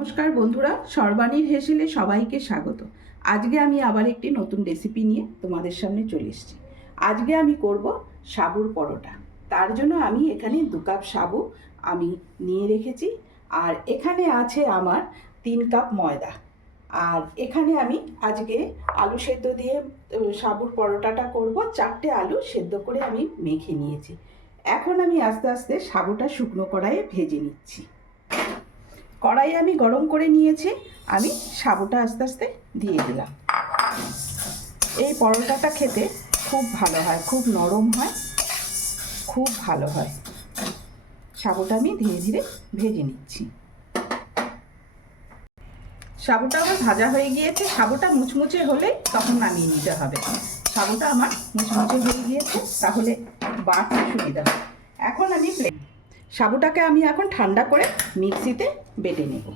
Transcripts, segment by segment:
নমস্কার বন্ধুরা, সর্বাণীর হেসেলে সবাইকে স্বাগত। আজকে আমি আবার একটি নতুন রেসিপি নিয়ে তোমাদের সামনে চলে এসেছি। আজকে আমি করব সাবুর পরোটা। তার জন্য আমি এখানে 2 কাপ সাবু আমি নিয়ে রেখেছি, আর এখানে আছে আমার 3 কাপ ময়দা। আর এখানে আমি আজকে আলু সেদ্ধ দিয়ে সাবুর পরোটাটা করব। 4টে আলু সেদ্ধ করে আমি মেখে নিয়েছি। এখন আমি আস্তে আস্তে সাবুটা শুকনো কড়াইয়ে ভেজে নিচ্ছি। কড়াই আমি গরম করে নিয়েছি, আমি সাবুটা আস্তে আস্তে দিয়ে দিলাম। এই পরোটাটা খেতে খুব ভালো হয়, খুব নরম হয়, খুব ভালো হয়। সাবুটা আমি ধীরে ধীরে ভেজে নিচ্ছি। সাবুটা আমার ভাজা হয়ে গিয়েছে। সাবুটা মুচমুচে হলে তখন নামিয়ে নিতে হবে। সাবুটা আমার মুচমুচে হয়ে গিয়েছে, তাহলে বাটতে সুবিধা হবে। এখন আমি সাবুটাকে আমি এখন ঠান্ডা করে মিক্সিতে বেটে নেব।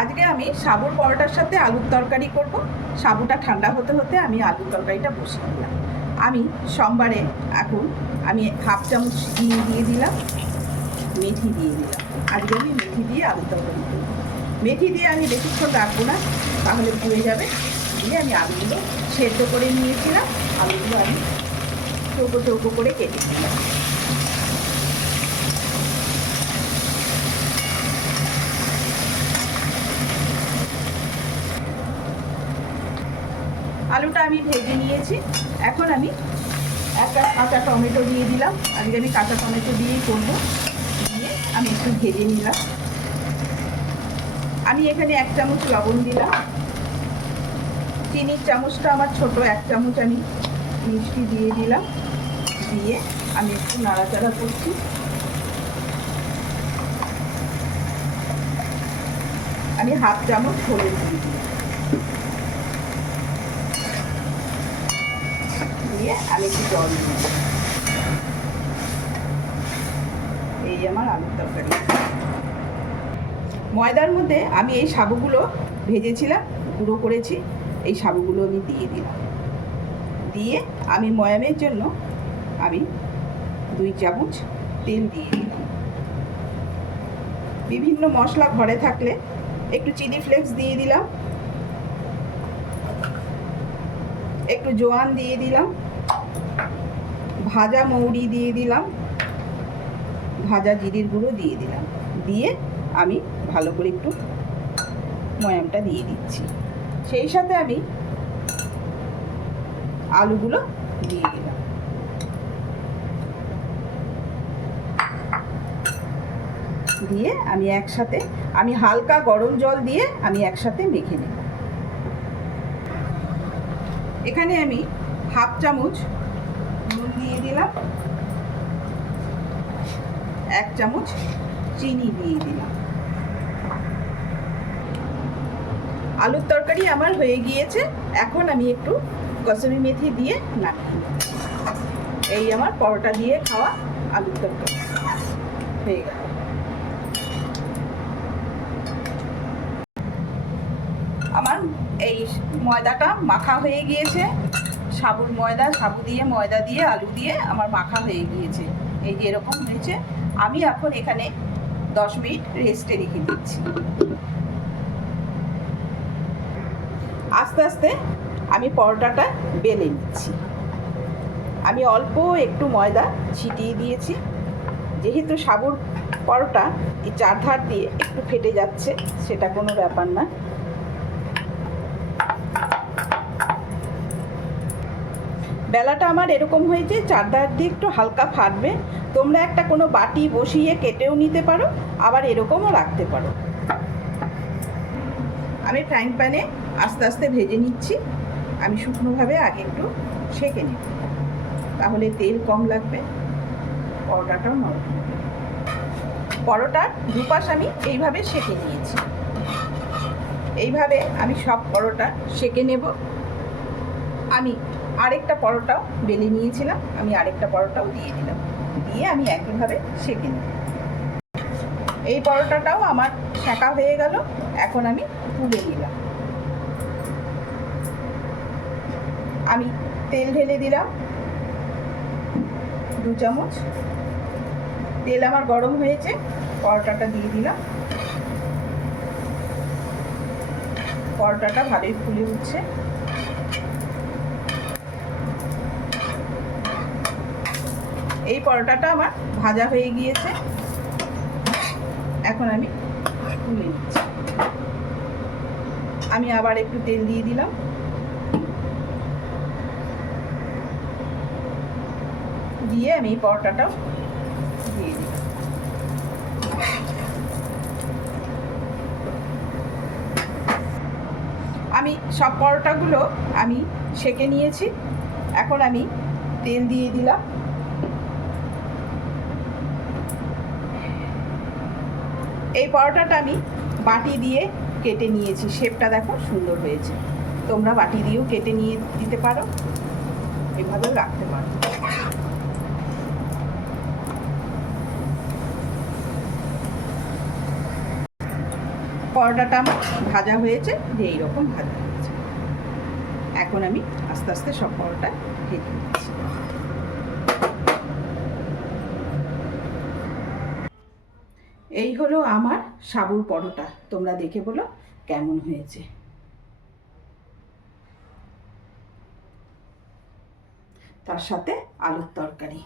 আজকে আমি সাবুর পরোটার সাথে আলুর তরকারি করব। সাবুটা ঠান্ডা হতে হতে আমি আলুর তরকারিটা বসিয়ে দিলাম। আমি সোমবারে এখন আমি 1/2 চামচ ঘি দিয়ে দিলাম, মেথি দিয়ে দিলাম। আজকে আমি মেথি দিয়ে আলুর তরকারি করব। মেথি দিয়ে আমি বেশিক্ষণ রাখবো না, তাহলে পুড়ে যাবে। দিয়ে আমি আলুগুলো সেদ্ধ করে নিয়েছিলাম, আলুগুলো আমি চৌকো চৌকো করে কেটে দিলাম। আলুটা আমি ভেজে নিয়েছি। এখন আমি একটা কাঁচা টমেটো দিয়ে দিলাম। আজকে আমি কাঁচা টমেটো দিয়েই করবো। দিয়ে আমি একটু ভেজে নিলাম। আমি এখানে 1 চামচ লবণ দিলাম। চিনির চামচটা আমার ছোট, 1 চামচ আমি মিষ্টি দিয়ে দিলাম। দিয়ে আমি একটু নাড়াচাড়া করছি। আমি 1/2 চামচ হলুদ দিয়ে দিলাম। দিয়ে আমি একটু জল দিয়ে দিলাম। এই আমার আলুর তরকারি। ময়দার মধ্যে আমি এই সাবুগুলো ভেজেছিলাম, গুঁড়ো করেছি। এই সাবুগুলো আমি দিয়ে দিলাম। দিয়ে আমি ময়ামের জন্য আমি 2 চামচ তেল দিয়ে দিলাম। বিভিন্ন মশলা ঘরে থাকলে একটু চিলি ফ্লেক্স দিয়ে দিলাম, একটু জোয়ান দিয়ে দিলাম, ভাজা মৌরি দিয়ে দিলাম, ভাজা জিরের গুঁড়ো দিয়ে দিলাম। দিয়ে আমি ভালো করে একটু ময়ামটা দিয়ে দিচ্ছি। সেই সাথে আমি আলুগুলো দিয়ে দিলাম। দিয়ে আমি একসাথে হালকা গরম জল দিয়ে আমি একসাথে মেখে নেব। এখানে আমি 1/2 চামচ নুন দিয়ে দিলাম, 1 চামচ চিনি দিয়ে দিলাম। আলুর তরকারি আমার হয়ে গিয়েছে। এখন আমি একটু কসুরি মেথি দিয়ে নামিয়ে নেব। এই আমার পরোটা দিয়ে খাওয়া আলুর তরকারি হয়ে গেল। আমার এই ময়দাটা মাখা হয়ে গিয়েছে। সাবুর ময়দা, সাবু দিয়ে ময়দা দিয়ে আলু দিয়ে আমার মাখা হয়ে গিয়েছে। এই যে এরকম হয়েছে। আমি এখন এখানে 10 মিনিট রেস্টে রেখে দিচ্ছি। আস্তে আস্তে আমি পরোটাটা বেলে নিচ্ছি। আমি অল্প একটু ময়দা ছিটিয়ে দিয়েছি। যেহেতু সাবুর পরোটা এই 4 ধার দিয়ে একটু ফেটে যাচ্ছে, সেটা কোনো ব্যাপার না। বেলাটা আমার এরকম হয়েছে, 4 ধার দিয়ে একটু হালকা ফাটবে। তোমরা একটা কোনো বাটি বসিয়ে কেটেও নিতে পারো, আবার এরকমও রাখতে পারো। আমি ফ্রাইং প্যানে আস্তে আস্তে ভেজে নিচ্ছি। আমি শুকনোভাবে আগে একটু সেঁকে নিই, তাহলে তেল কম লাগবে, পরোটাটাও নরম হবে। পরোটার দুপাশ আমি এইভাবে সেঁকে নিয়েছি। এইভাবে আমি সব পরোটা সেঁকে নেব। আমি আরেকটা পরোটাও বেলে নিয়েছিলাম, আমি আরেকটা পরোটাও দিয়ে দিলাম। দিয়ে আমি একইভাবে সেঁকে নেব। এই পরোটাটাও আমার সেঁকা হয়ে গেল। এখন আমি তুলে নিলাম। আমি তেল ঢেলে দিলাম 2 চামচ। তেল আমার গরম হয়েছে, পরোটাটা দিয়ে দিলাম। পরোটাটা ভালোই ফুলে উঠছে। এই পরোটাটা আমার ভাজা হয়ে গিয়েছে, এখন আমি তুলে নিচ্ছি। আমি আবার একটু তেল দিয়ে দিলাম। দিয়ে আমি এই পরোটাটাও দিয়ে দিলাম। আমি সব পরোটাগুলো আমি সেঁকে নিয়েছি, এখন আমি তেল দিয়ে দিলাম। এই পরোটাটা আমি বাটি দিয়ে কেটে নিয়েছি, শেপটা দেখো সুন্দর হয়েছে। তোমরা বাটি দিয়েও কেটে নিয়ে দিতে পারো, এভাবেও রাখতে পারো। পরোটাটা আমার ভাজা হয়েছে, যে এইরকম ভাজা হয়েছে। এখন আমি আস্তে আস্তে সব পরোটা ভেজে নিচ্ছি। এই হলো আমার সাবুর পরোটা, তোমরা দেখে বলো কেমন হয়েছে। তার সাথে আলুর তরকারি।